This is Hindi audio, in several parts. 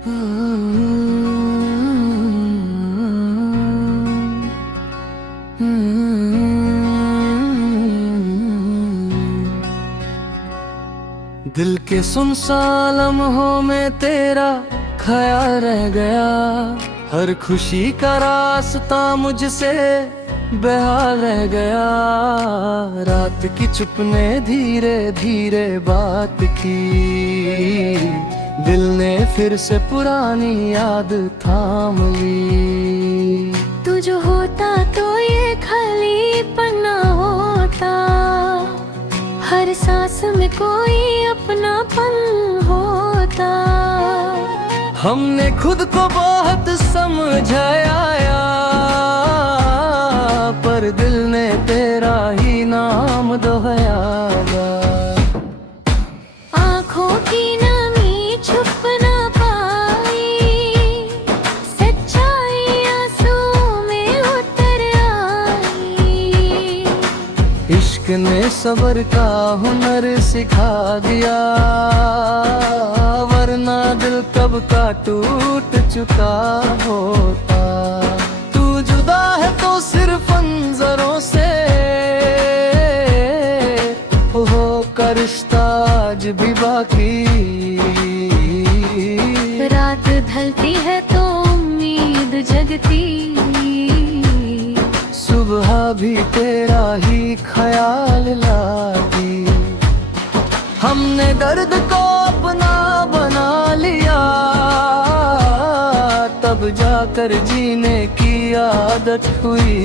दिल के सुनसान लम्हों में तेरा ख्याल रह गया। हर खुशी का रास्ता मुझसे बेहाल रह गया। रात की चुप ने धीरे धीरे बात की, दिल ने फिर से पुरानी याद थाम ली। तू जो होता तो ये खालीपन ना होता, हर सांस में कोई अपनापन होता। हमने खुद को बहुत समझाया, पर दिल ने तेरा ही नाम दोहराया। आँखों की नमी छुप ना पाई, सच्चाई आंसू में उतर आई। इश्क ने सब्र का हुनर सिखा दिया, वरना दिल कब का टूट चुका होता। तू जुदा है तो सिर्फ अंजरों से, हो का रिश्ता आज भी बाकी। रात ढलती है तो उम्मीद जगती, सुबह भी तेरा ही ख्याल लाती। हमने दर्द को अपना बना लिया, तब जाकर जीने की आदत हुई।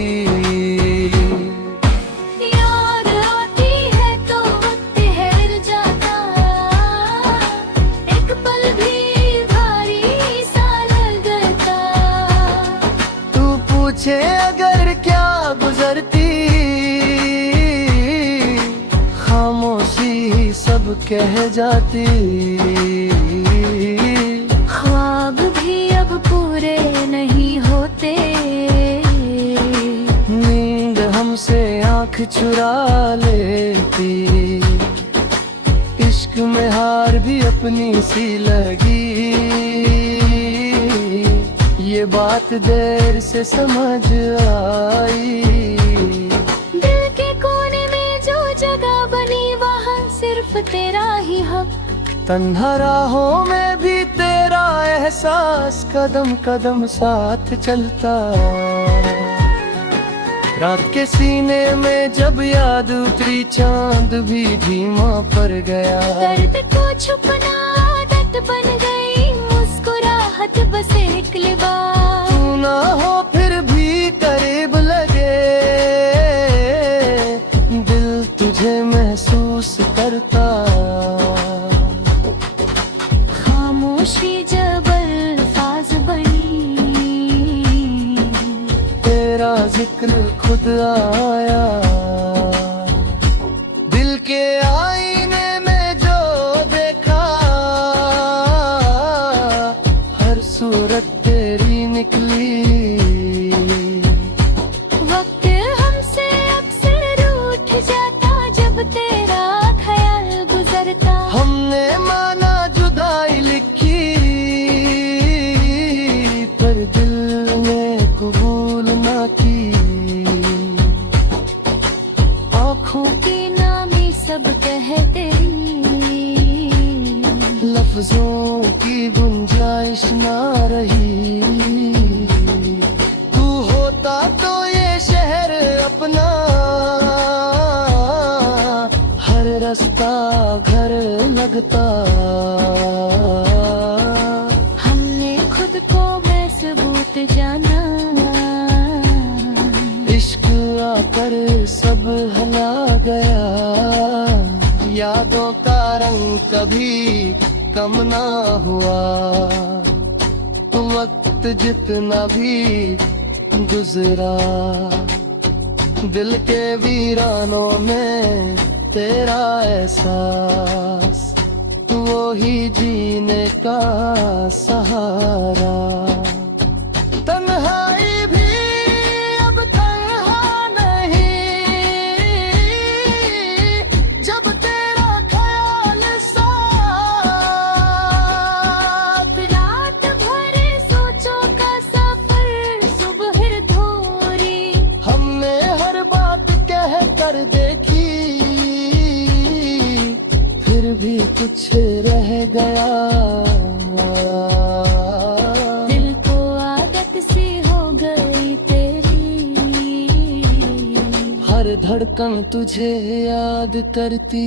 याद आती है तो वक्त ठहर जाता, एक पल भी भारी सा लगता। तू पूछे अगर क्या गुजरती, खामोशी ही सब कह जाती। ख्वाब भी अब पूरे नहीं होते, नींद हमसे आंख चुरा लेती। इश्क में हार भी अपनी सी लगी, ये बात देर से समझ आई। दिल के कोने में जो जगह बनी वहाँ सिर्फ तेरा ही हक। तन्हा राहों में भी तेरा एहसास कदम कदम साथ चलता। रात के सीने में जब याद उतरी, चांद भी धीमा पड़ गया। दर्द को छुपना आदत बन गई, मुस्कुराहट बस एक लिबास। तू ना हो फिर भी करीब लगे, दिल तुझे महसूस करता। खामोशी जब अल्फाज बनी, तेरा जिक्र खुद आया। दिल के आईने में जो देखा, हर सूरत तेरी निकली। वक्त हमसे अक्सर रूठ जाता, जब तेरा ख्याल गुजरता। हमने माना जुदाई लिखी, पर दिल ने कबूल ना की। आँखों की नामी सब कहते, लफ्जों की गुंजाइश ना रही। तू होता तो ये शहर अपना, हर रास्ता घर लगता। हमने खुद को बेसबूत जाना, इश्क आकर सब हला गया। यादों का रंग कभी कम ना हुआ, वक्त जितना भी गुजरा। दिल के वीरानों में तेरा एहसास, वो ही जीने का सहारा। तन्हाई भी अब तन्हा नहीं, जब तेरा ख्याल साथ। रात फिर भी कुछ रह गया। दिल को आदत सी हो गई तेरी, हर धड़कन तुझे याद करती।